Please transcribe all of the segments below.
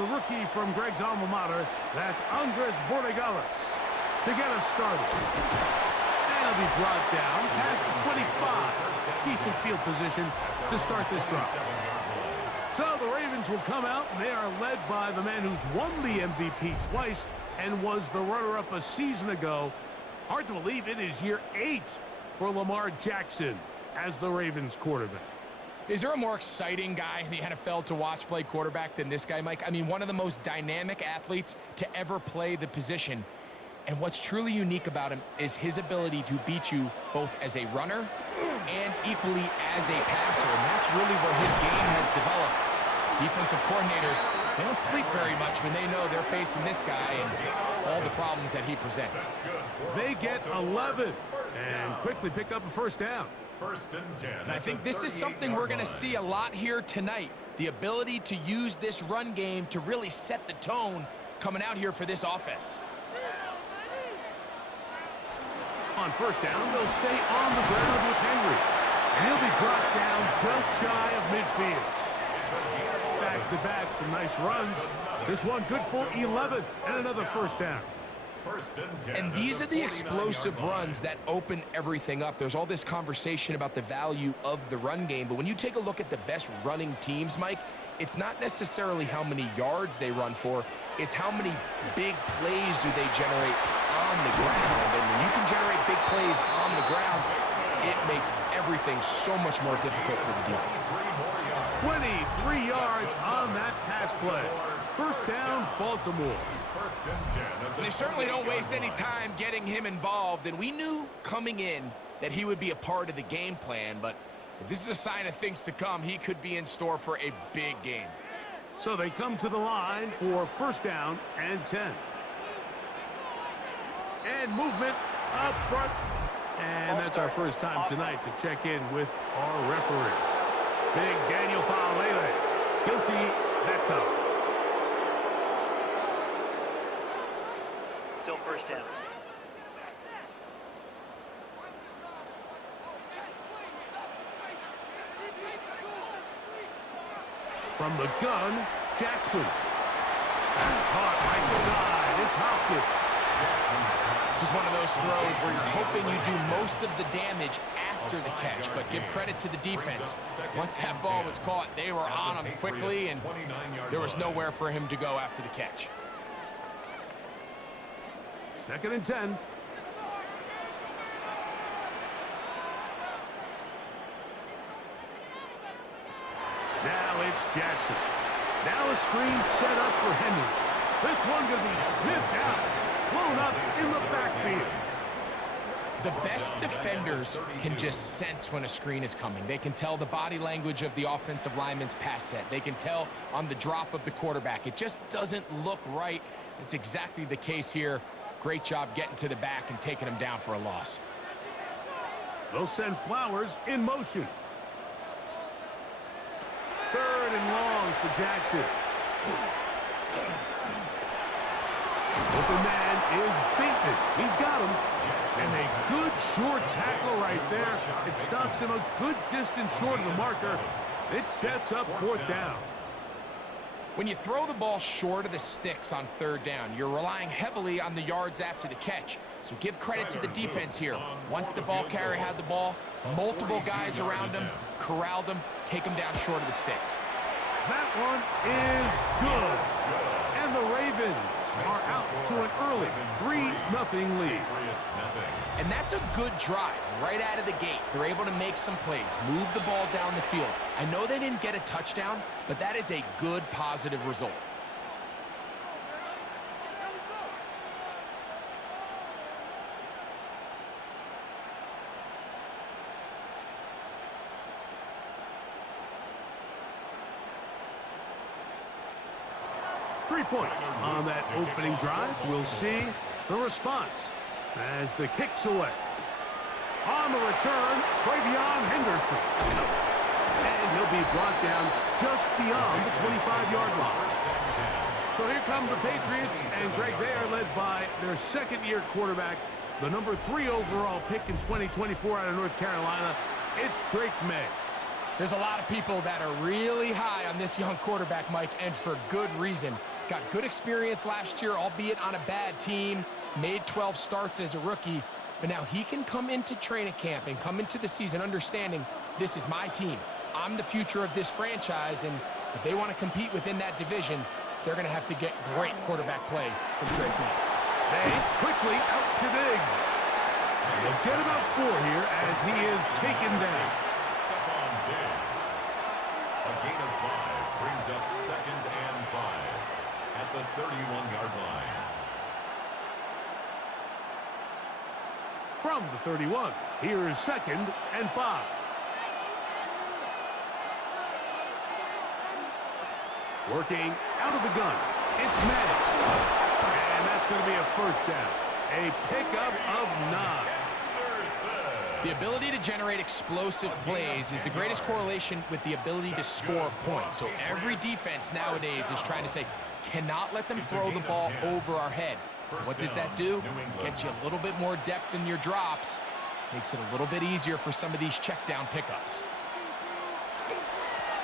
the rookie from Greg's alma mater. That's Andres Borregales to get us started. And he'll be brought down past the 25. Decent field position to start this drive. So the Ravens will come out, and they are led by the man who's won the MVP twice and was the runner-up a season ago. Hard to believe it is year 8 for Lamar Jackson as the Ravens quarterback. Is there a more exciting guy in the NFL to watch play quarterback than this guy, Mike? I mean, one of the most dynamic athletes to ever play the position. And what's truly unique about him is his ability to beat you both as a runner and equally as a passer. And that's really where his game has developed. Defensive coordinators, they don't sleep very much when they know they're facing this guy and all the problems that he presents. They get 11 and quickly pick up a first down. First and 10. And I think this is something we're going to see a lot here tonight. The ability to use this run game to really set the tone coming out here for this offense. On first down, they'll stay on the ground with Henry. And he'll be brought down just shy of midfield. Back-to-back, some nice runs. This one good for 11 and another first down. First and 10. And these are the explosive runs that open everything up. There's all this conversation about the value of the run game, but when you take a look at the best running teams, Mike, it's not necessarily how many yards they run for, it's how many big plays do they generate on the ground. And when you can generate big plays on the ground, it makes everything so much more difficult for the defense. 23 yards on that pass play. First down, Baltimore. First and 10. And they certainly don't waste any time getting him involved, and we knew coming in that he would be a part of the game plan, but if this is a sign of things to come, he could be in store for a big game. So they come to the line for first down and 10. And movement up front. And that's our first time tonight to check in with our referee. Big Daniel Faalele. Guilty that time. Still first down. From the gun, Jackson. And caught right side. It's Hopkins. This is one of those throws where you're hoping you do most of the damage after the catch, but give credit to the defense. Once that ball was caught, they were on him quickly, and there was nowhere for him to go after the catch. Second and 10. Now it's Jackson. Now a screen set up for Henry. This one going to be sniffed out. Blown up in the backfield. The best defenders can just sense when a screen is coming. They can tell the body language of the offensive lineman's pass set. They can tell on the drop of the quarterback. It just doesn't look right. It's exactly the case here. Great job getting to the back and taking him down for a loss. They'll send Flowers in motion. Third and long for Jackson. Open man is Bateman. He's got him. And a good short tackle right there. It stops him a good distance short of the marker. It sets up fourth down. When you throw the ball short of the sticks on third down, you're relying heavily on the yards after the catch. So give credit to the defense here. Once the ball carrier had the ball, multiple guys around him, corralled him, take him down short of the sticks. That one is good. And the Ravens are out to an early 3-0 lead. And that's a good drive right out of the gate. They're able to make some plays, move the ball down the field. I know they didn't get a touchdown, but that is a good positive result. Three points on that opening drive. We'll see the response as the kick's away. On the return, Travion Henderson. And he'll be brought down just beyond the 25-yard line. So here come the Patriots, and Greg, they are led by their second-year quarterback, the number 3 overall pick in 2024 out of North Carolina. It's Drake May. There's a lot of people that are really high on this young quarterback, Mike, and for good reason. Got good experience last year, albeit on a bad team. Made 12 starts as a rookie. But now he can come into training camp and come into the season understanding this is my team. I'm the future of this franchise, and if they want to compete within that division, they're going to have to get great quarterback play from Drake May. May quickly out to Diggs. And they'll get about 4 here as he is taken down. Stephon Diggs. A gain of 5 brings up 2nd and 5 at the 31-yard line. From the 31, here is 2nd and 5. Working out of the gun, it's Madden. And that's going to be a first down. A pickup of 9. The ability to generate explosive plays is the greatest correlation with the ability to score points. So every defense nowadays is trying to say, cannot let them throw the ball over our head. What does that do? Gets you a little bit more depth in your drops. Makes it a little bit easier for some of these check down pickups.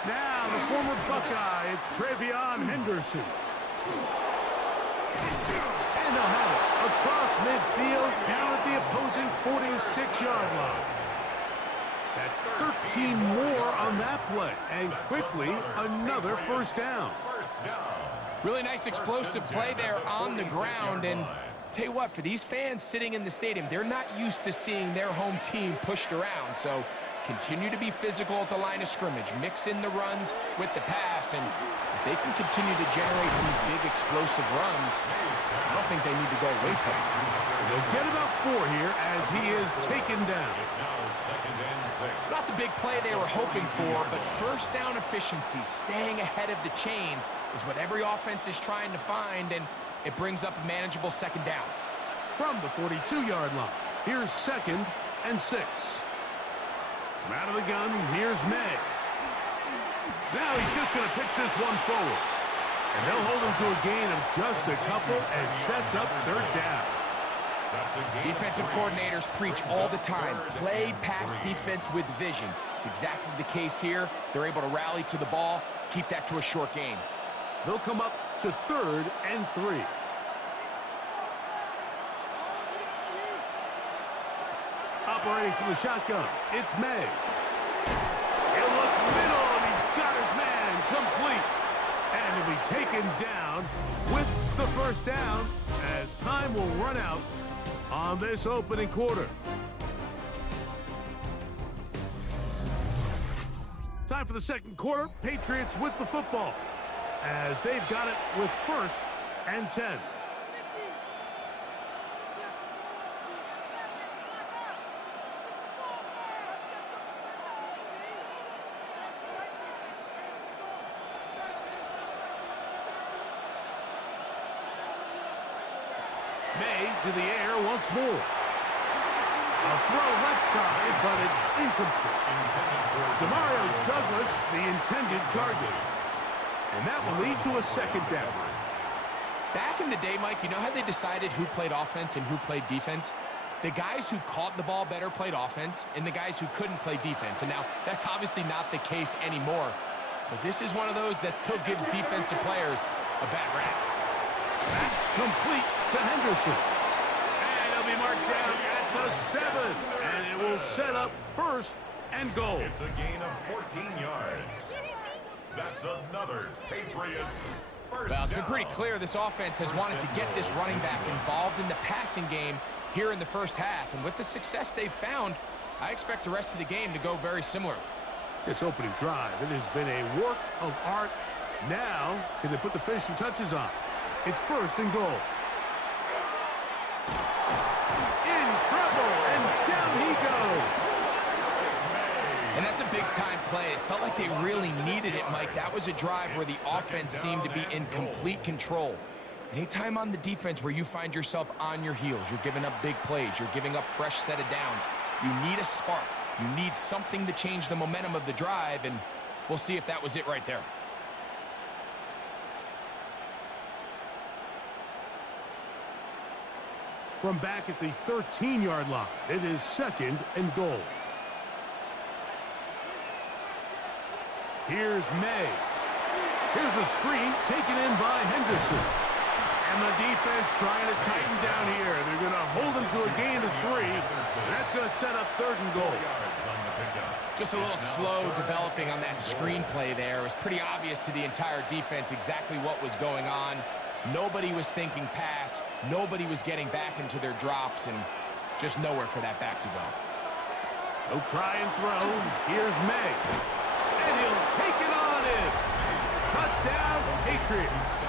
Now the former Buckeye, it's Travion Henderson. And they'll have it across midfield down at the opposing 46-yard line. That's 13 more on that play. And quickly, another first down. Really nice explosive play there on the ground. And tell you what, for these fans sitting in the stadium, they're not used to seeing their home team pushed around. So continue to be physical at the line of scrimmage. Mix in the runs with the pass. And if they can continue to generate these big explosive runs, I don't think they need to go away from it. They'll get about 4 here as he is taken down. It's now 2nd and 6. It's not the big play they were hoping for, but first down efficiency, staying ahead of the chains, is what every offense is trying to find, and it brings up a manageable 2nd down. From the 42-yard line, here's 2nd and 6. From out of the gun, here's May. Now he's just going to pitch this one forward. And they'll hold him to a gain of just a couple and sets up 3rd down. Defensive coordinators preach all the time, play pass defense with vision. It's exactly the case here. They're able to rally to the ball, keep that to a short gain. They'll come up to 3rd and 3. Operating from the shotgun, it's May. He'll look middle, and he's got his man complete. And he'll be taken down with the first down as time will run out on this opening quarter. Time for the 2nd quarter. Patriots with the football as they've got it with 1st and 10. May to the air once more. A throw left side, but it's incomplete. Demario Douglas, the intended target. And that will lead to a 2nd down. Back in the day, Mike, you know how they decided who played offense and who played defense? The guys who caught the ball better played offense, and the guys who couldn't play defense. And now, that's obviously not the case anymore. But this is one of those that still gives defensive players a bad rap. Back complete to Henderson. And he'll be marked down at the 7. And it will set up 1st and goal. It's a gain of 14 yards. That's another Patriots first Well, it's been down. pretty clear this offense has wanted to get this running back involved in the passing game here in the first half. And with the success they've found, I expect the rest of the game to go very similar. This opening drive, it has been a work of art. Now, can they put the finishing touches on? It's 1st and goal. In trouble, and down he goes. And that's a big-time play. It felt like they really needed it, Mike. That was a drive where the offense seemed to be in complete control. Anytime on the defense where you find yourself on your heels, you're giving up big plays, you're giving up fresh set of downs, you need a spark. You need something to change the momentum of the drive, and we'll see if that was it right there. From back at the 13-yard line, it is 2nd and goal. Here's May. Here's a screen taken in by Henderson. And the defense trying to tighten down here. They're going to hold him to a gain of 3. And that's going to set up 3rd and goal. Just a little slow developing on that screenplay there. It was pretty obvious to the entire defense exactly what was going on. Nobody was thinking pass. Nobody was getting back into their drops, and just nowhere for that back to go. He'll try and throw. Here's May. And he'll take it on in. Touchdown, Patriots.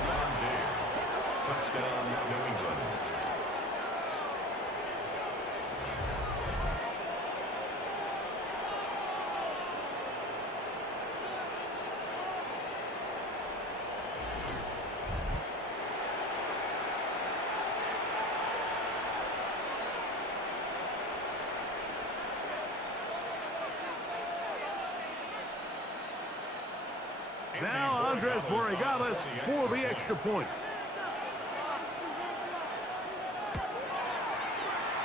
Touchdown, New England. Now Andres Borregales for the extra point.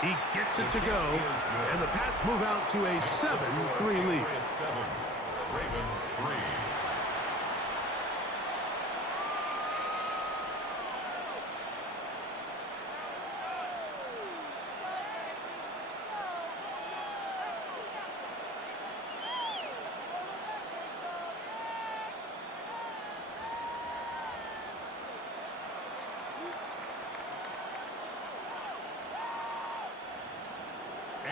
He gets it to go, and the Pats move out to a 7-3 lead. Ravens 3.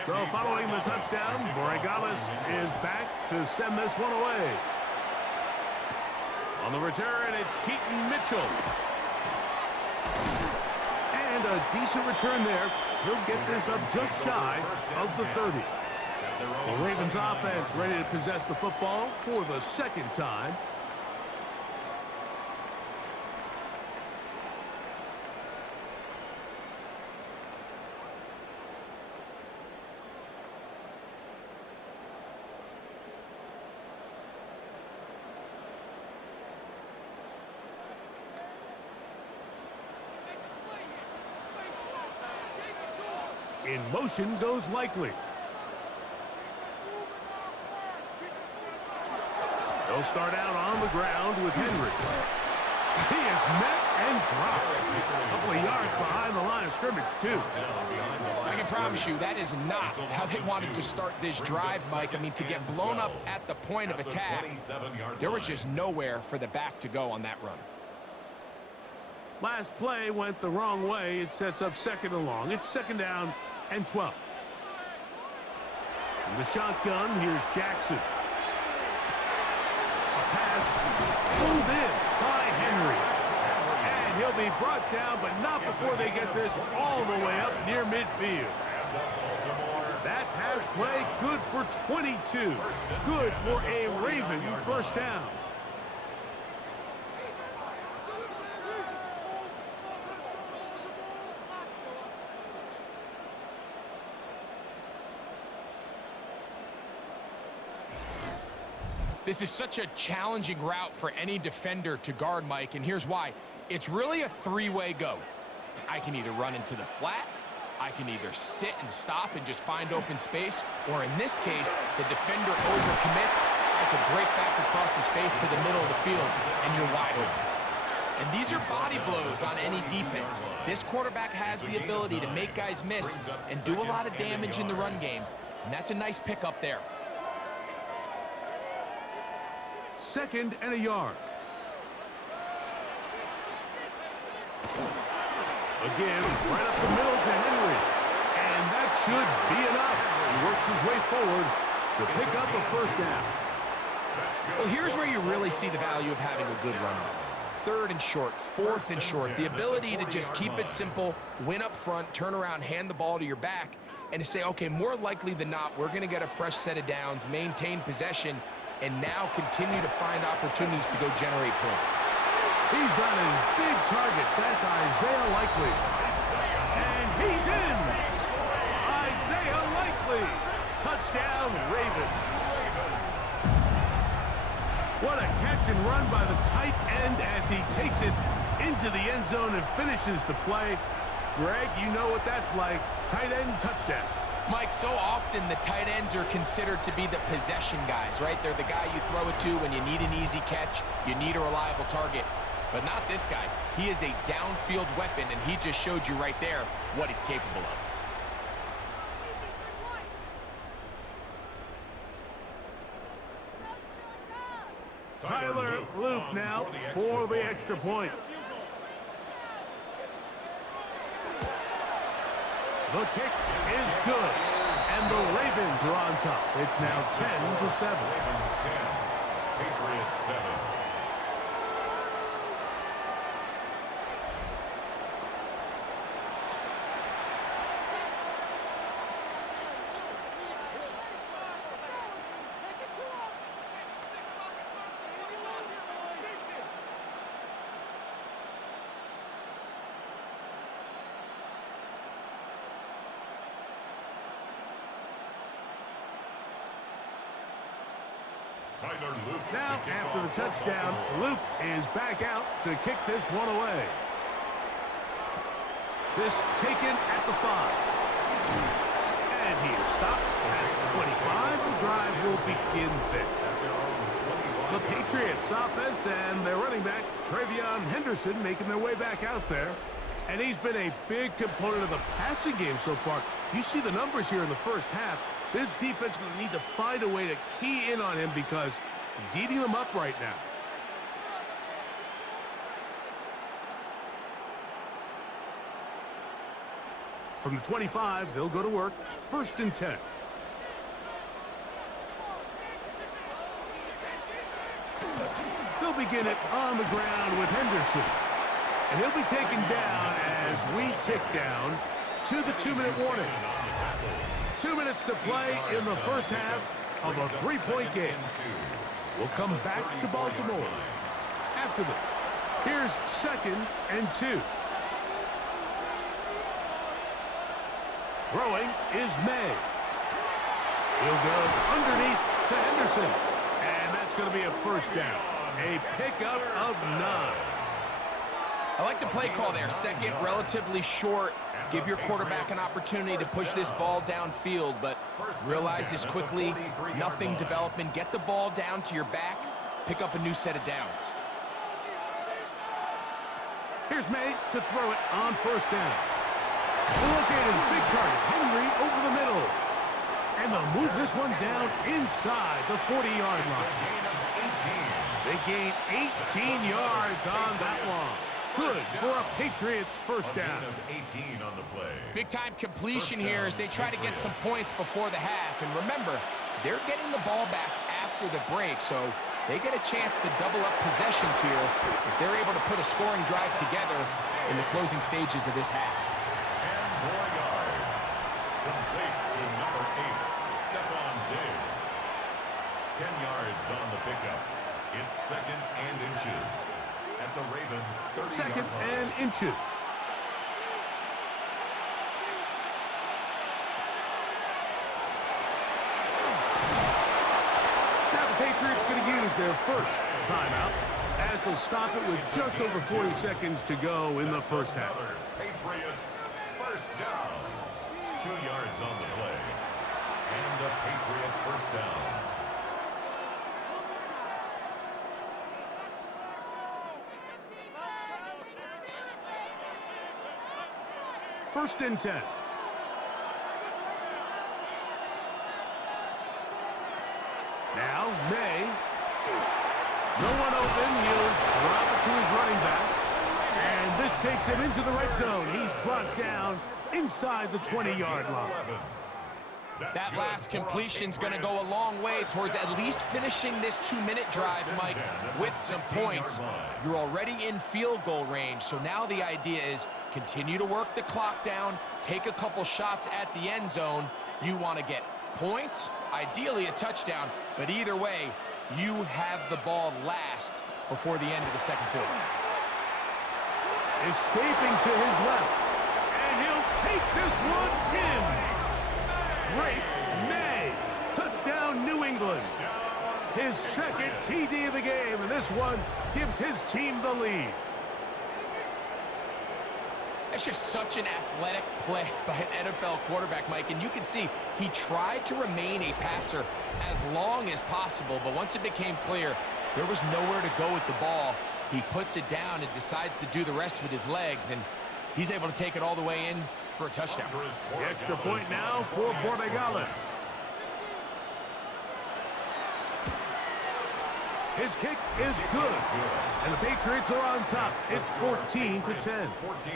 So following the touchdown, Borregales is back to send this one away. On the return, it's Keaton Mitchell. And a decent return there. He'll get this up just shy of the 30. The Ravens offense ready to possess the football for the 2nd time. In motion goes Likely. They'll start out on the ground with Henry. He is met and dropped. A couple of yards behind the line of scrimmage, too. I can promise you that is not how they wanted to start this drive, Mike. I mean, to get blown up at the point of attack, there was just nowhere for the back to go on that run. Last play went the wrong way. It sets up 2nd and long. It's 2nd down and 12. In the shotgun, here's Jackson. A pass pulled in by Henry. And he'll be brought down, but not before they get this all the way up near midfield. That pass play good for 22. Good for a Raven 1st down. This is such a challenging route for any defender to guard, Mike, and here's why. It's really a 3-way go. I can either run into the flat, I can either sit and stop and just find open space, or in this case, the defender overcommits. I could break back across his face to the middle of the field, and you're wide open. And these are body blows on any defense. This quarterback has the ability to make guys miss and do a lot of damage in the run game, and that's a nice pickup there. 2nd and a yard. Again, right up the middle to Henry. And that should be enough. He works his way forward to pick up a 1st down. Well, here's where you really see the value of having a good run game. 3rd and short, 4th and short. The ability to just keep it simple, win up front, turn around, hand the ball to your back, and to say, okay, more likely than not, we're going to get a fresh set of downs, maintain possession, and now continue to find opportunities to go generate points. He's got his big target. That's Isaiah Likely. And he's in. Isaiah Likely. Touchdown, Ravens. What a catch and run by the tight end as he takes it into the end zone and finishes the play. Greg, you know what that's like. Tight end touchdown. Mike, so often the tight ends are considered to be the possession guys, right? They're the guy you throw it to when you need an easy catch, you need a reliable target. But not this guy. He is a downfield weapon, and he just showed you right there what he's capable of. Tyler Loop now for the extra point. The kick is good, and the Ravens are on top. It's now 10-7. Ravens 10, Patriots 7. Now, after the touchdown, Luke is back out to kick this one away. This taken at the 5. And he is stopped at 25. The drive will begin there. The Patriots offense and their running back, Travion Henderson, making their way back out there. And he's been a big component of the passing game so far. You see the numbers here in the first half. This defense is going to need to find a way to key in on him because he's eating them up right now. From the 25, they'll go to work. 1st and 10. They'll begin it on the ground with Henderson. And he'll be taken down as we tick down to the 2-minute warning. 2 minutes to play in the first half of a 3-point game. We'll come back to Baltimore after this. Here's 2nd and 2. Throwing is May. He'll go underneath to Henderson. And that's going to be a first down. A pickup of 9. I like the play call there. 2nd, relatively short. Give your quarterback an opportunity to push this ball downfield, but realize this quickly. Nothing development. Get the ball down to your back. Pick up a new set of downs. Here's May to throw it on 1st down. Look at his big target, Henry, over the middle. And they'll move this one down inside the 40-yard line. They gain 18 yards on that one. Good for a Patriots first down. 18 on the play. Big-time completion here as they try to get some points before the half. And remember, they're getting the ball back after the break, so they get a chance to double up possessions here if they're able to put a scoring drive together in the closing stages of this half. 10 more yards. Complete to number 8, Stephon Diggs. 10 yards on the pickup. It's 2nd and inches. At the Ravens' 30-yard 2nd line. and inches. Now the Patriots going to use their first timeout as they'll stop it with just over 40 seconds to go in the first half. Patriots first down. 2 yards on the play. And a Patriot first down. First and 10. Now, May. No one open. He'll drop it to his running back. And this takes him into the red zone. He's brought down inside the 20-yard line. That last completion's going to go a long way towards at least finishing this 2-minute drive, Mike, with some points. You're already in field goal range, so now the idea is continue to work the clock down, take a couple shots at the end zone. You want to get points, ideally a touchdown, but either way, you have the ball last before the end of the second quarter. Escaping to his left, and he'll take this one in. Great May. Touchdown, New England. His 2nd TD of the game, and this one gives his team the lead. That's just such an athletic play by an NFL quarterback, Mike. And you can see he tried to remain a passer as long as possible, but once it became clear there was nowhere to go with the ball, he puts it down and decides to do the rest with his legs, and he's able to take it all the way in for a touchdown. The extra point now for Borregales. His kick is good, and the Patriots are on top. It's 14-10. 14.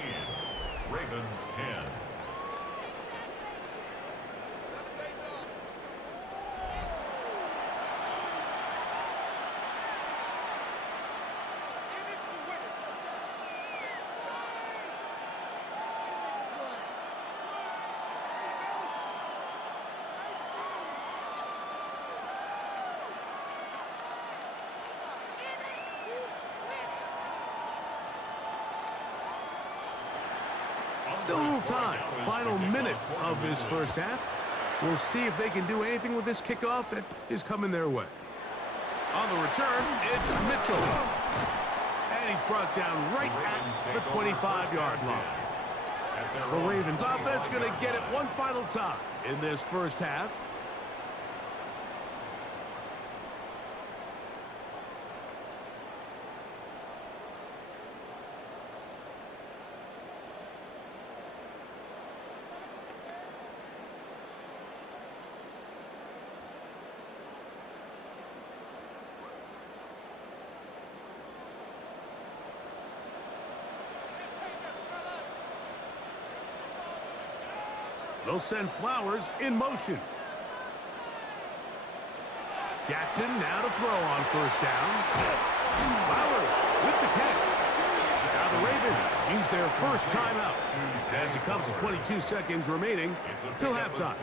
Ravens 10. Still a little time. Final minute of this first half. We'll see if they can do anything with this kickoff that is coming their way. On the return, it's Mitchell. And he's brought down right at the 25-yard line. The Ravens offense going to get it one final time in this first half. They'll send Flowers in motion. Jackson now to throw on first down. Flowers with the catch. Now the Ravens use their first timeout as it comes to 22 seconds remaining till halftime.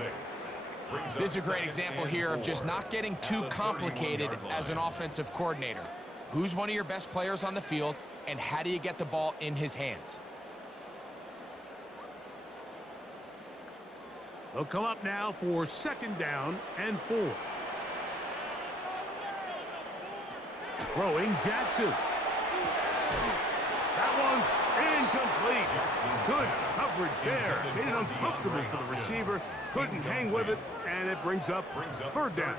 This is a great example here of just not getting too complicated as an offensive coordinator. Who's one of your best players on the field, and how do you get the ball in his hands? They'll come up now for second down and 4. Throwing Jackson. That one's incomplete. Good coverage there. Made it uncomfortable for the receiver. Couldn't hang with it, and it brings up third down.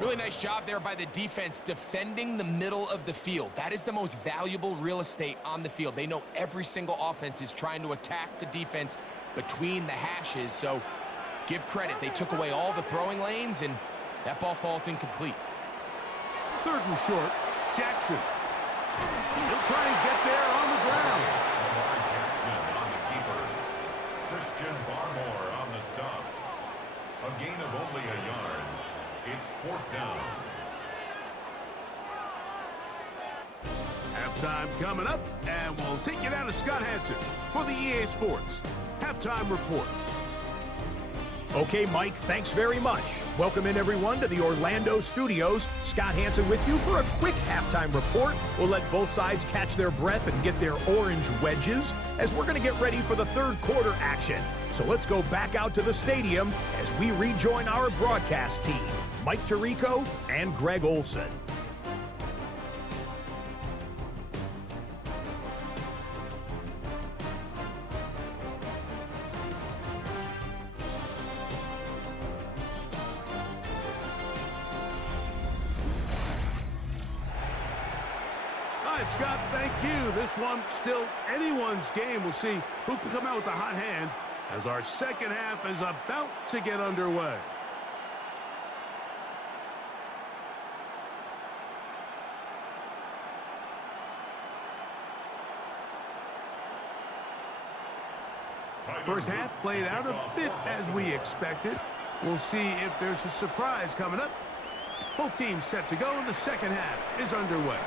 Really nice job there by the defense defending the middle of the field. That is the most valuable real estate on the field. They know every single offense is trying to attack the defense between the hashes, so give credit. They took away all the throwing lanes, and that ball falls incomplete. Third and short, Jackson. He'll try and get there on the ground. Lamar Jackson on the keeper. Christian Barmore on the stop. A gain of only a yard. It's fourth down. Halftime coming up, and we'll take you down to Scott Hansen for the EA Sports Halftime Report. Okay, Mike, thanks very much. Welcome in, everyone, to the Orlando studios. Scott Hansen with you for a quick halftime report. We'll let both sides catch their breath and get their orange wedges as we're going to get ready for the third quarter action. So let's go back out to the stadium as we rejoin our broadcast team, Mike Tirico and Greg Olson. Scott, thank you. This one still anyone's game. We'll see who can come out with a hot hand as our second half is about to get underway. First half played out a bit as we expected. We'll see if there's a surprise coming up. Both teams set to go, and the second half is underway.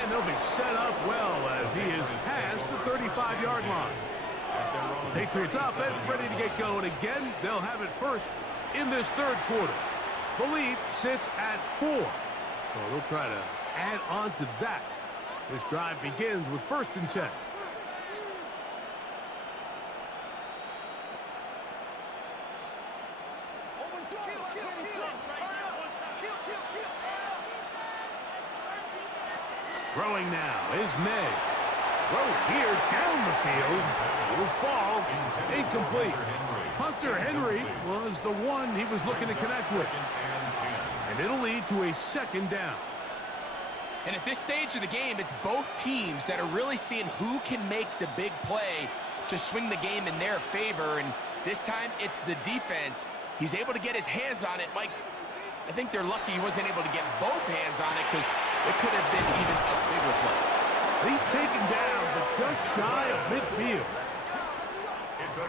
And they'll be set up well as he is past the 35-yard line. The Patriots offense ready to get going again. They'll have it first in this third quarter. The lead sits at 4. So they'll try to add on to that. This drive begins with 1st and 10. Throwing now is May. Throw here down the field. Will fall. Incomplete. Hunter Henry was the one he was looking to connect with. And it'll lead to a second down. And at this stage of the game, it's both teams that are really seeing who can make the big play to swing the game in their favor. And this time, it's the defense. He's able to get his hands on it. Mike, I think they're lucky he wasn't able to get both hands on it because it could have been even a bigger play. He's taken down, but just shy of midfield.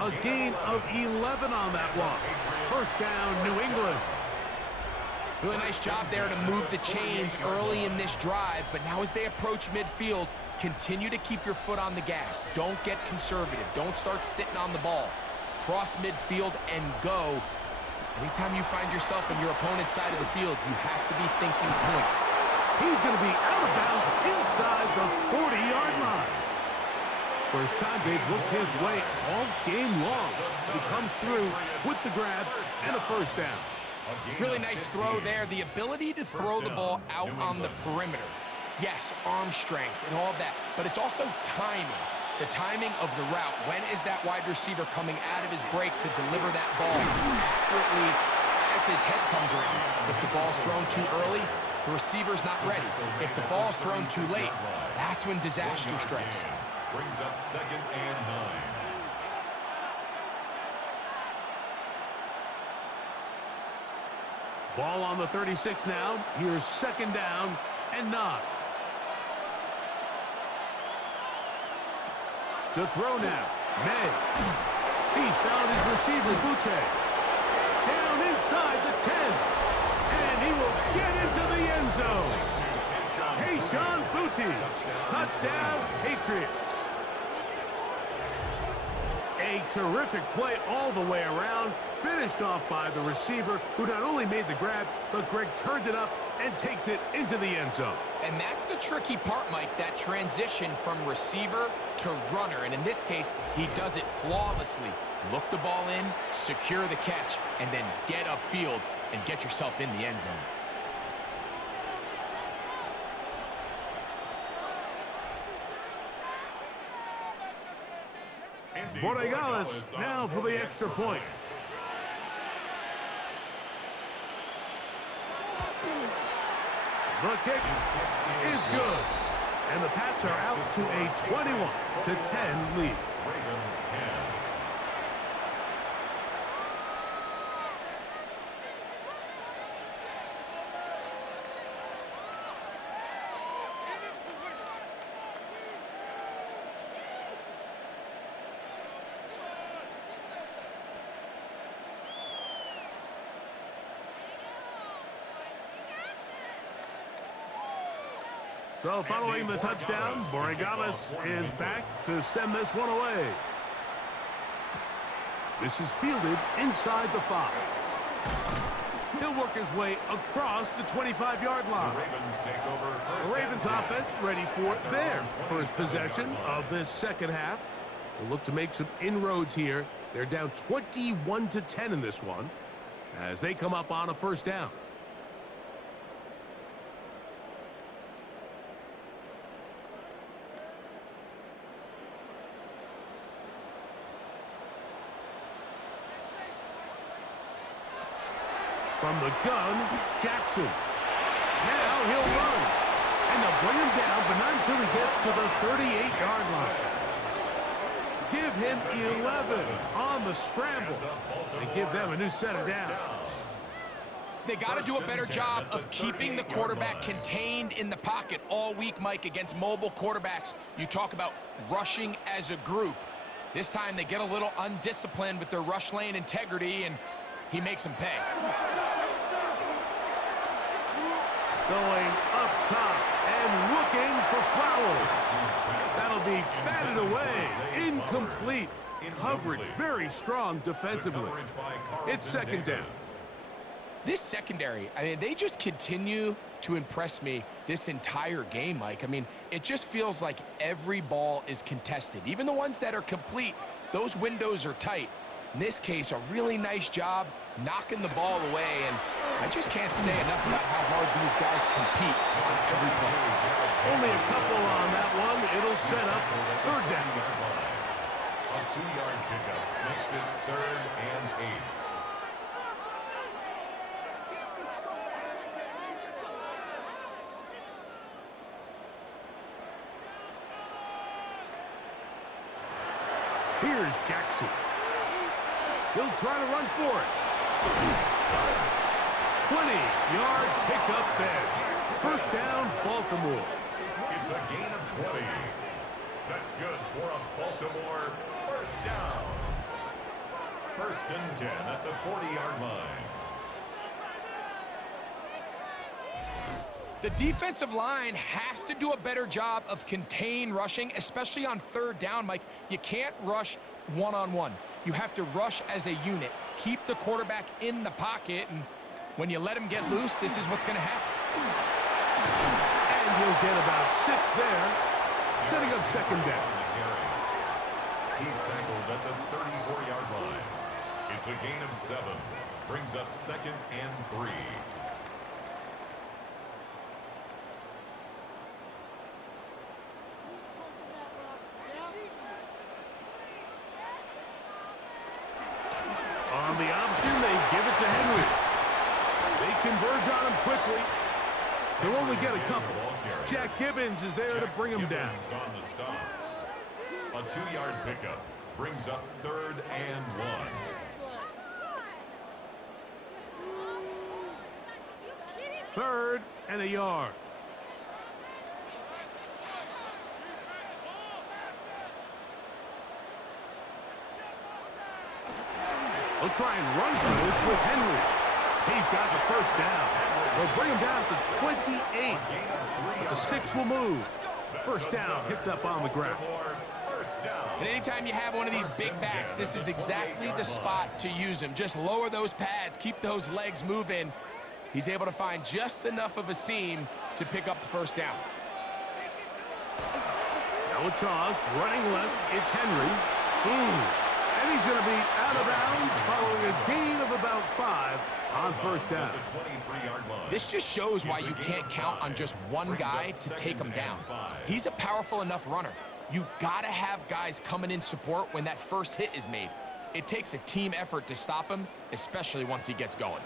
A gain of 11 on that one. First down, New England. Really nice job there to move the chains early in this drive, but now as they approach midfield, continue to keep your foot on the gas. Don't get conservative. Don't start sitting on the ball. Cross midfield and go. Anytime you find yourself on your opponent's side of the field, you have to be thinking points. He's going to be out of bounds inside the 40-yard line. First time they've looked his way all game long. But he comes through with the grab and a first down. Really nice throw there. The ability to throw the ball out on the perimeter. Yes, arm strength and all of that, but it's also timing. The timing of the route. When is that wide receiver coming out of his break to deliver that ball accurately as his head comes around? If the ball's thrown too early, the receiver's not ready. If the ball's thrown too late, that's when disaster strikes. Brings up 2nd and 9. Ball on the 36 now. Here's 2nd down and 9. To throw now, May. He's found his receiver, Butte. Down inside the 10. And he will get into the end zone. Keyshawn Butte. Touchdown, Patriots. A terrific play all the way around. Finished off by the receiver, who not only made the grab, but Greg turned it up and takes it into the end zone. And that's the tricky part, Mike, that transition from receiver to runner. And in this case, he does it flawlessly. Look the ball in, secure the catch, and then get upfield and get yourself in the end zone. Borregales now for the extra point. The kick is good. And the Pats are out to a 21-10 lead. Ravens 10. So following the touchdown, Borregales is back to send this one away. This is fielded inside the 5. He'll work his way across the 25-yard line. The Ravens offense ready for their first possession of this second half. They'll look to make some inroads here. They're down 21-10 in this one as they come up on a first down. From the gun, Jackson. Now he'll run. And they'll bring him down, but not until he gets to the 38-yard line. Give him 11 on the scramble. And give them a new set of downs. They got to do a better job of keeping the quarterback contained in the pocket all week, Mike, against mobile quarterbacks. You talk about rushing as a group. This time they get a little undisciplined with their rush lane integrity, and he makes them pay. Going up top and looking for Flowers. That'll be batted away. Incomplete. Coverage very strong defensively. It's second down. This secondary, I mean, they just continue to impress me this entire game, Mike. I mean, it just feels like every ball is contested. Even the ones that are complete, those windows are tight. In this case, a really nice job knocking the ball away, and I just can't say enough about how hard these guys compete on every play. Only a couple on that one. It'll set up third down. A 2-yard pickup makes it 3rd and 8. Here's Jackson. He'll try to run for it. 20-yard pickup there. First down, Baltimore. It's a gain of 20. That's good for a Baltimore first down. 1st and 10 at the 40-yard line. The defensive line has to do a better job of contain rushing, especially on 3rd down, Mike. You can't rush one-on-one. You have to rush as a unit. Keep the quarterback in the pocket, and when you let him get loose, this is what's going to happen. And he'll get about 6 there, setting up 2nd down. He's tackled at the 34-yard line. It's a gain of 7. Brings up 2nd and 3. On the option, they give it to Henry. They converge on him quickly. They'll only get a couple. Jack Gibbons is there to bring him down. On the stop. A 2-yard pickup brings up 3rd and 1. Third and a yard. They'll try and run for this with Henry. He's got the first down. They'll bring him down to 28. But the sticks will move. First down picked up on the ground. And anytime you have one of these big backs, this is exactly the spot to use him. Just lower those pads, keep those legs moving. He's able to find just enough of a seam to pick up the first down. Now a toss, running left, it's Henry. And he's going to be out of bounds following a gain of about 5 on first down. This just shows why you can't count on just one guy to take him down. He's a powerful enough runner. You got to have guys coming in support when that first hit is made. It takes a team effort to stop him, especially once he gets going.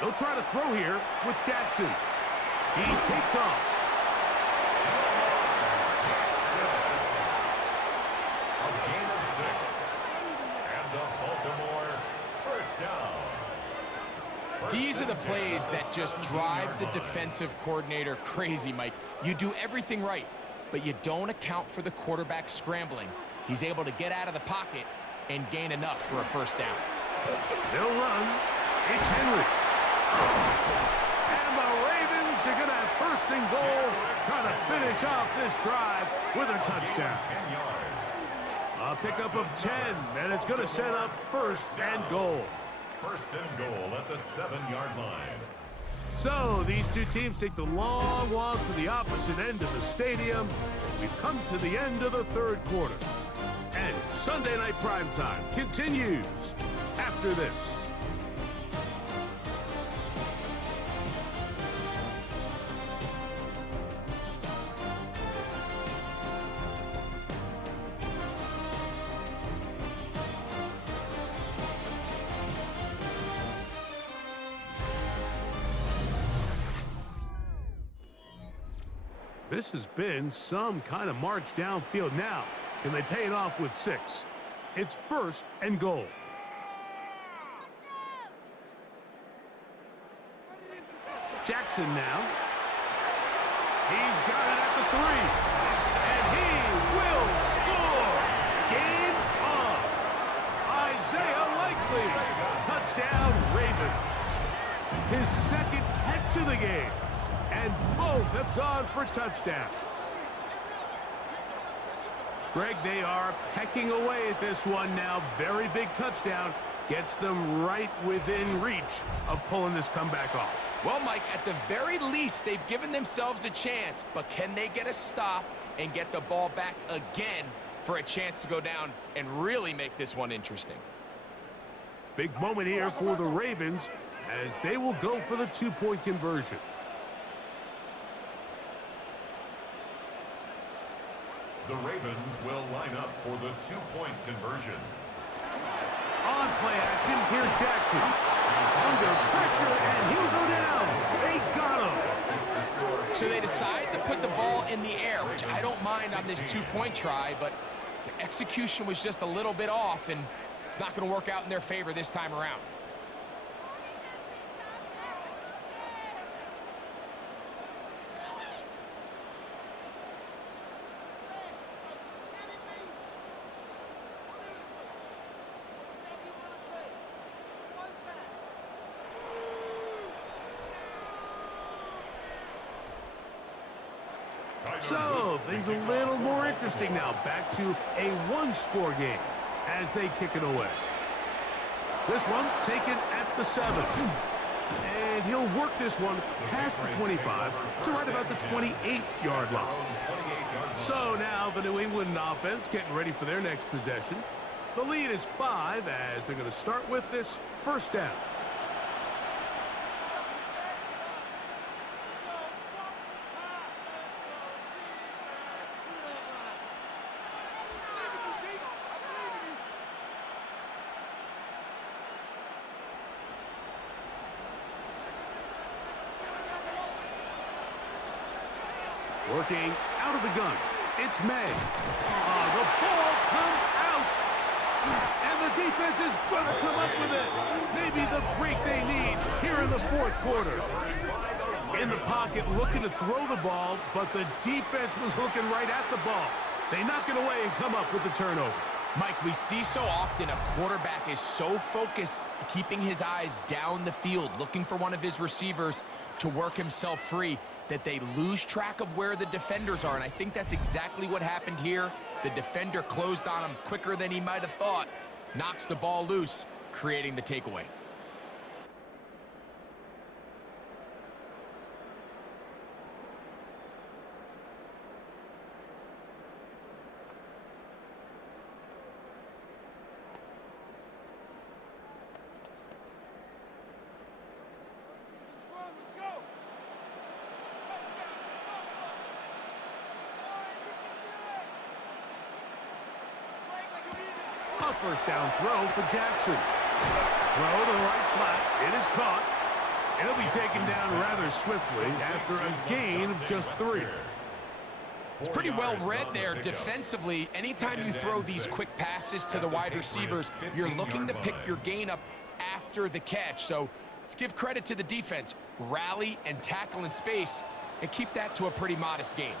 They'll try to throw here with Jackson. He takes off. A gain of 6. And the Baltimore first down. These are the plays that just drive the defensive coordinator crazy, Mike. You do everything right, but you don't account for the quarterback scrambling. He's able to get out of the pocket and gain enough for a first down. They'll run. It's Henry. And the Ravens are going to have 1st and goal, trying to finish off this drive with a touchdown. 10 yards. A pickup of 10, and it's going to set up 1st and goal. 1st and goal at the 7-yard line. So these two teams take the long walk to the opposite end of the stadium. We've come to the end of the 3rd quarter. And Sunday Night Primetime continues after this. This has been some kind of march downfield. Now, can they pay it off with 6? It's 1st and goal. Jackson now. He's got it at the 3. And he will score. Game on. Isaiah Likely. Touchdown, Ravens. His 2nd catch of the game. And both have gone for touchdowns. Greg, they are pecking away at this one now. Very big touchdown. Gets them right within reach of pulling this comeback off. Well, Mike, at the very least, they've given themselves a chance, but can they get a stop and get the ball back again for a chance to go down and really make this one interesting? Big moment here for the Ravens as they will go for the 2-point conversion. The Ravens will line up for the two-point conversion. On play action, here's Jackson. Under pressure, and he'll go down. They got him. So they decide to put the ball in the air, which I don't mind on this two-point try, but the execution was just a little bit off, and it's not going to work out in their favor this time around. So, things a little more interesting now. Back to a one-score game as they kick it away. This one taken at the 7. And he'll work this one past the 25 to right about the 28-yard line. So now the New England offense getting ready for their next possession. The lead is 5 as they're going to start with this first down. Working out of the gun. It's May. The ball comes out. And the defense is going to come up with it. Maybe the break they need here in the fourth quarter. In the pocket, looking to throw the ball, but the defense was looking right at the ball. They knock it away and come up with the turnover. Mike, we see so often a quarterback is so focused, keeping his eyes down the field, looking for one of his receivers to work himself free, that they lose track of where the defenders are, and I think that's exactly what happened here. The defender closed on him quicker than he might have thought, knocks the ball loose, creating the takeaway. A first down throw for Jackson. Throw to the right flat. It is caught. It'll be taken down rather swiftly after a gain of just 3. It's pretty well read there defensively. Anytime you throw these quick passes to the wide receivers, you're looking to pick your gain up after the catch. So let's give credit to the defense. Rally and tackle in space and keep that to a pretty modest gain.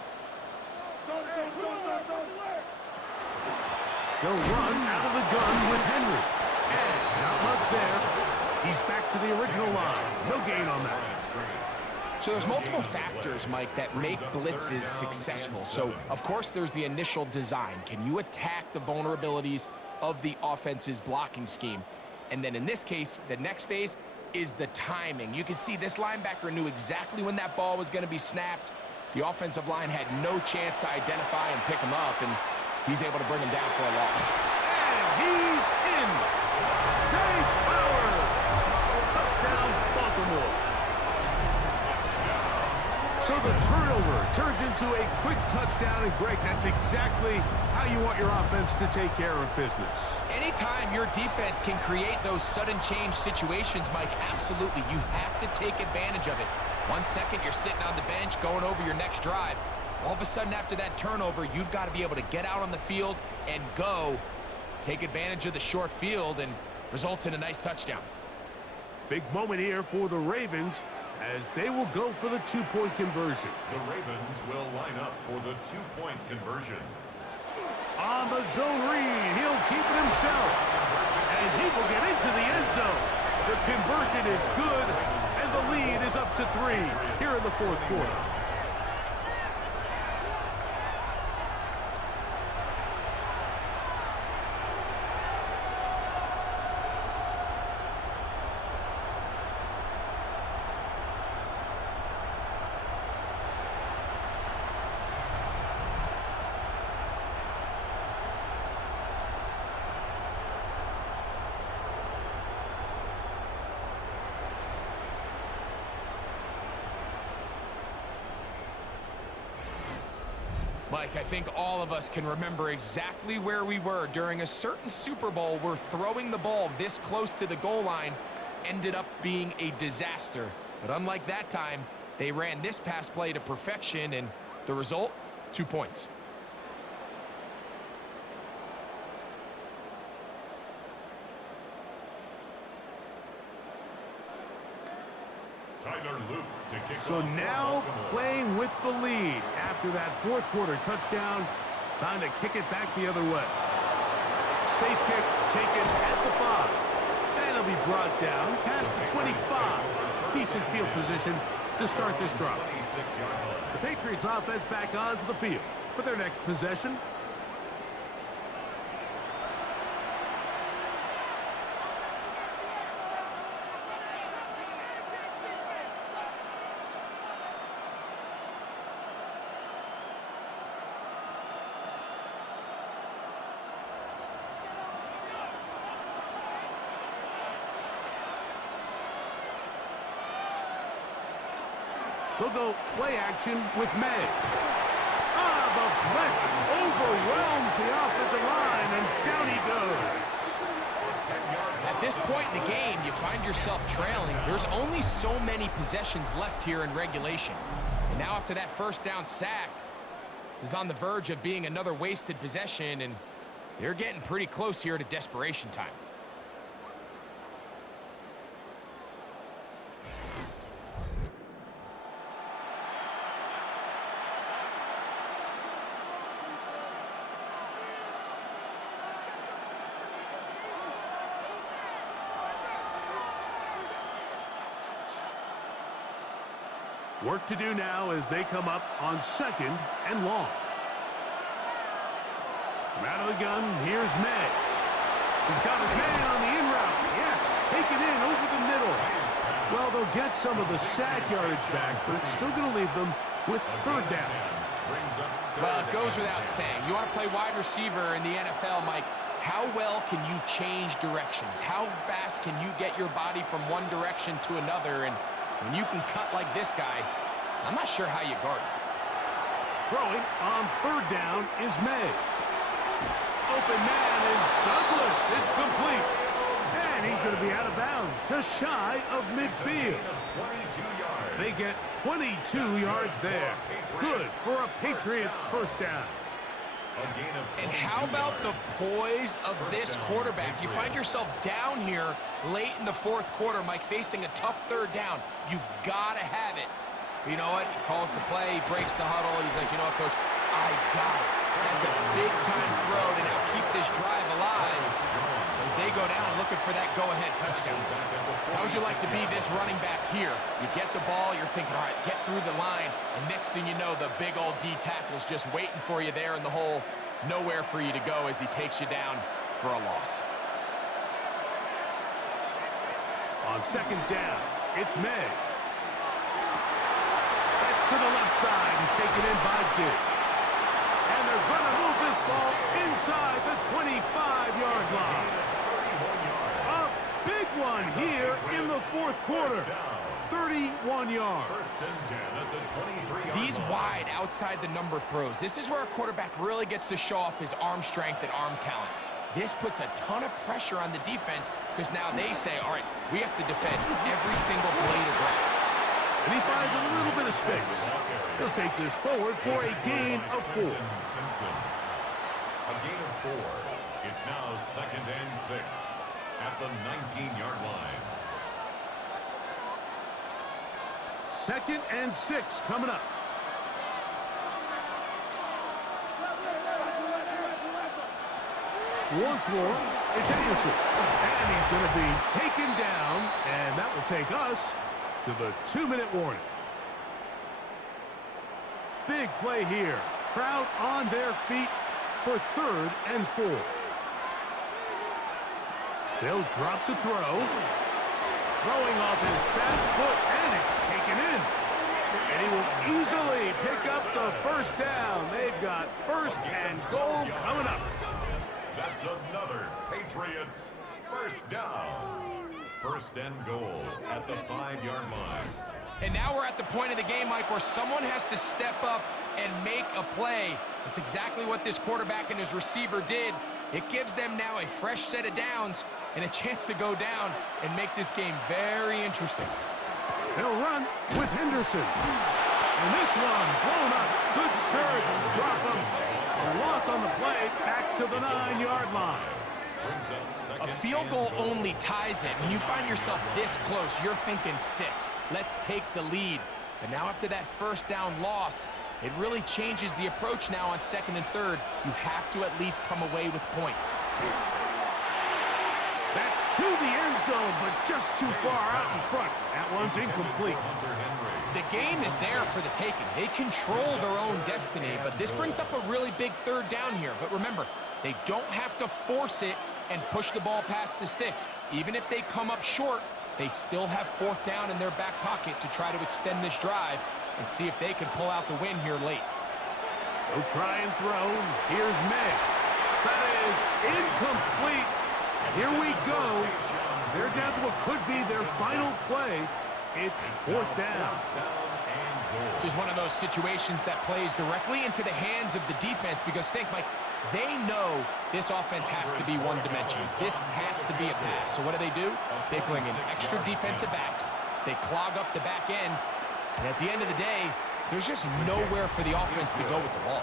They'll run out of the gun with Henry. And not much there. He's back to the original line. No gain on that. So there's multiple factors, Mike, that make blitzes successful. So, of course, there's the initial design. Can you attack the vulnerabilities of the offense's blocking scheme? And then in this case, the next phase is the timing. You can see this linebacker knew exactly when that ball was going to be snapped. The offensive line had no chance to identify and pick him up, and he's able to bring him down for a loss. And he's in. Jay Bauer. Touchdown, Baltimore. So the turnover turns into a quick touchdown, and Greg, that's exactly how you want your offense to take care of business. Anytime your defense can create those sudden change situations, Mike, absolutely, you have to take advantage of it. 1 second, you're sitting on the bench going over your next drive. All of a sudden, after that turnover, you've got to be able to get out on the field and go. Take advantage of the short field, and results in a nice touchdown. Big moment here for the Ravens as they will go for the two-point conversion. The Ravens will line up for the two-point conversion. On the zone read, he'll keep it himself. And he will get into the end zone. The conversion is good, and the lead is up to 3 here in the fourth quarter. Mike, I think all of us can remember exactly where we were during a certain Super Bowl where throwing the ball this close to the goal line ended up being a disaster. But unlike that time, they ran this pass play to perfection, and the result, 2 points. So now playing with the lead after that fourth quarter touchdown. Time to kick it back the other way. Safe kick taken at the 5. And it'll be brought down past the 25. Decent field position to start this drive. The Patriots offense back onto the field for their next possession. They'll go play action with May. The blitz overwhelms the offensive line, and down he goes. At this point in the game, you find yourself trailing. There's only so many possessions left here in regulation. And now after that first down sack, this is on the verge of being another wasted possession, and they're getting pretty close here to desperation time. Work to do now as they come up on 2nd and long. From out of the gun, here's May. He's got his man on the in route. Yes, taken in over the middle. Well, they'll get some of the sack yardage back, but it's still going to leave them with 3rd down. Well, it goes without saying. You want to play wide receiver in the NFL, Mike. How well can you change directions? How fast can you get your body from one direction to another? And when you can cut like this guy, I'm not sure how you guard it. Throwing on 3rd down is May. Open man is Douglas. It's complete. And he's going to be out of bounds, just shy of midfield. They get 22 yards there. Good for a Patriots first down. And how about the poise of this quarterback? You find yourself down here late in the 4th quarter, Mike, facing a tough 3rd down. You've got to have it. You know what? He calls the play, he breaks the huddle. He's like, you know what, Coach? I got it. That's a big-time throw to now keep this drive alive as they go down looking for that go-ahead touchdown. How would you like to be this running back here? You get the ball, you're thinking, all right, get through the line, and next thing you know, the big old D tackle's just waiting for you there in the hole. Nowhere for you to go as he takes you down for a loss. On 2nd down, it's May. That's to the left side and taken in by Diggs. And they're going to move this ball inside the 25-yard line. A big one here in the 4th quarter. 31 yards. These wide outside the number throws. This is where a quarterback really gets to show off his arm strength and arm talent. This puts a ton of pressure on the defense because now they say, all right, we have to defend every single blade of grass. And he finds a little bit of space. He'll take this forward for a gain of 4. A gain of 4. It's now 2nd and 6 at the 19-yard line. 2nd and 6 coming up. Once more, it's Anderson. And he's going to be taken down, and that will take us to the 2-minute warning. Big play here. Crowd on their feet for 3rd and 4. They'll drop to throw. Throwing off his back foot, and it's taken in. And he will easily pick up the first down. They've got 1st and goal coming up. That's another Patriots first down. 1st and goal at the 5-yard line. And now we're at the point of the game, Mike, where someone has to step up and make a play. That's exactly what this quarterback and his receiver did. It gives them now a fresh set of downs and a chance to go down and make this game very interesting. They'll run with Henderson. And this one blown up. Good surge and drop him. A loss on the play back to the 9-yard line. A field goal only ties it. When you find yourself this close, you're thinking 6. Let's take the lead. But now after that first down loss, it really changes the approach now on 2nd and 3rd. You have to at least come away with points. That's to the end zone, but just too far out in front. That one's incomplete. The game is there for the taking. They control their own destiny, but this brings up a really big 3rd down here. But remember, they don't have to force it and push the ball past the sticks. Even if they come up short, they still have 4th down in their back pocket to try to extend this drive and see if they can pull out the win here late. They'll try and throw. Here's May. That is incomplete. Here we go. They're down to what could be their final play. It's 4th down. This is one of those situations that plays directly into the hands of the defense because think, Mike, they know this offense has to be one-dimensional. This has to be a pass. So what do? They bring in extra defensive backs. They clog up the back end. And at the end of the day, there's just nowhere for the offense to go with the ball.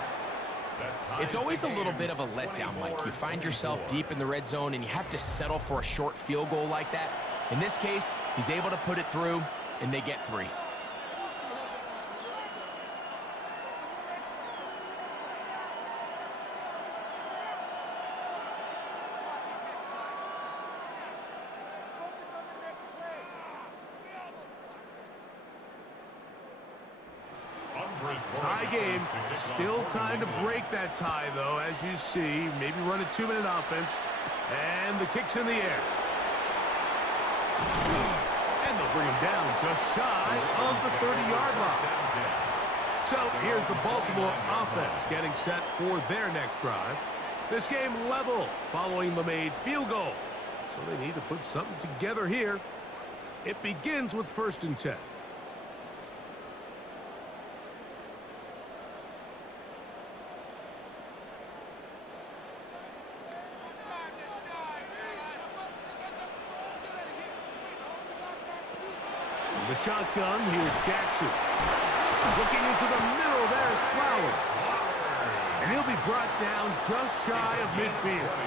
It's always a little bit of a letdown, Mike. You find yourself deep in the red zone and you have to settle for a short field goal like that. In this case, he's able to put it through, and they get 3. Tie game. Still time to break that tie, though, as you see. Maybe run a 2-minute offense. And the kick's in the air. And they'll bring him down just shy of the 30-yard line. So here's the Baltimore offense getting set for their next drive. This game level following the made field goal. So they need to put something together here. It begins with 1st and 10. The shotgun, here's Jackson. Looking into the middle, there's Flowers. And he'll be brought down just shy of midfield.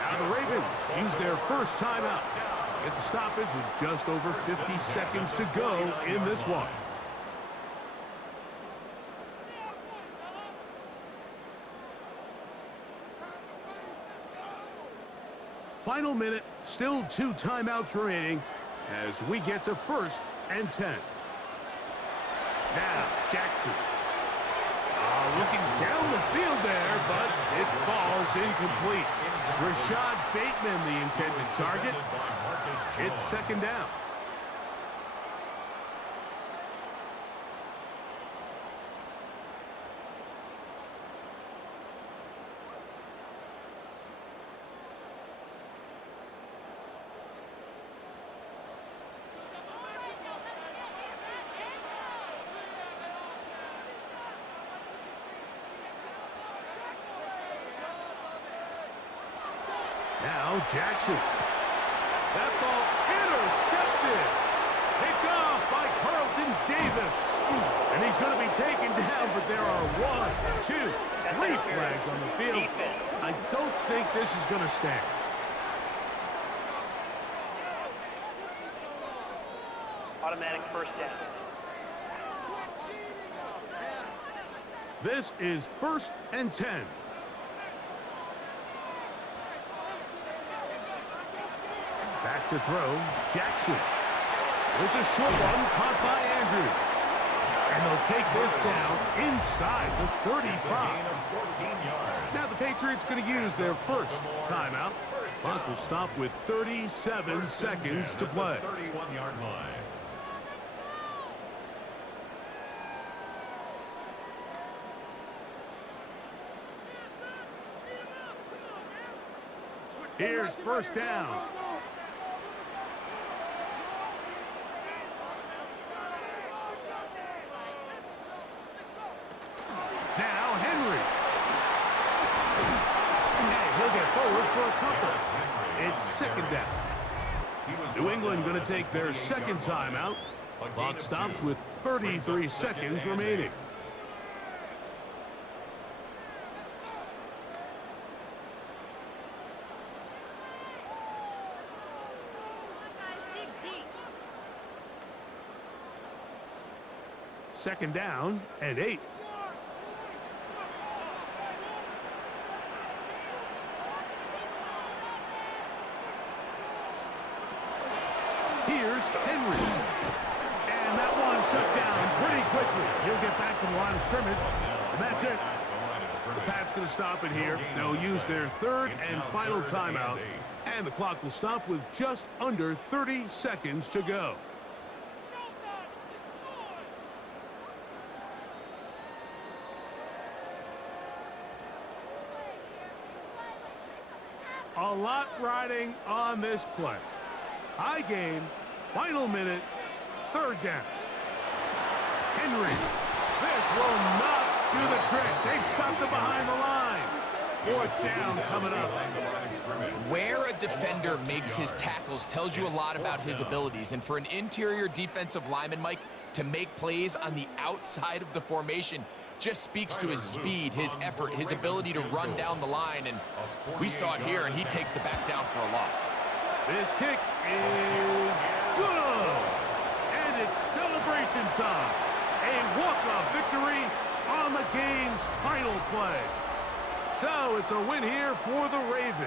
Now the Ravens use their first timeout. Get the stoppage with just over 50 seconds to go in this one. Final minute, still 2 timeouts remaining as we get to 1st and 10. Now, Jackson. Looking down the field there, but it falls incomplete. Rashad Bateman, the intended target. It's 2nd down. Now Jackson. That ball intercepted. Picked off by Carlton Davis. And he's going to be taken down, but there are 1, 2, 3 flags on the field. I don't think this is going to stand. Automatic 1st down. This is 1st and 10. Back to throw, Jackson. There's a short one caught by Andrews. And they'll take this down inside the 35. Now the Patriots going to use their first timeout. Clock will stop with 37 seconds to play. 31-yard line. Here's 1st down. forward for a couple. It's second down. New England going to take their second timeout. Clock stops with 33 seconds remaining. Second down and 8. Here's Henry. And that one shut down pretty quickly. He'll get back to the line of scrimmage. And that's it. The Pats going to stop it here. They'll use their third and final timeout. And the clock will stop with just under 30 seconds to go. A lot riding on this play. High game, final minute, third down. Henry, this will not do the trick. They've stopped it behind the line. Fourth down coming up. Where a defender makes his tackles tells you a lot about his abilities. And for an interior defensive lineman, Mike, to make plays on the outside of the formation just speaks to his speed, his effort, his ability to run down the line. And we saw it here, and he takes the back down for a loss. This kick is good. And it's celebration time. A walk-off victory on the game's final play. So it's a win here for the Ravens.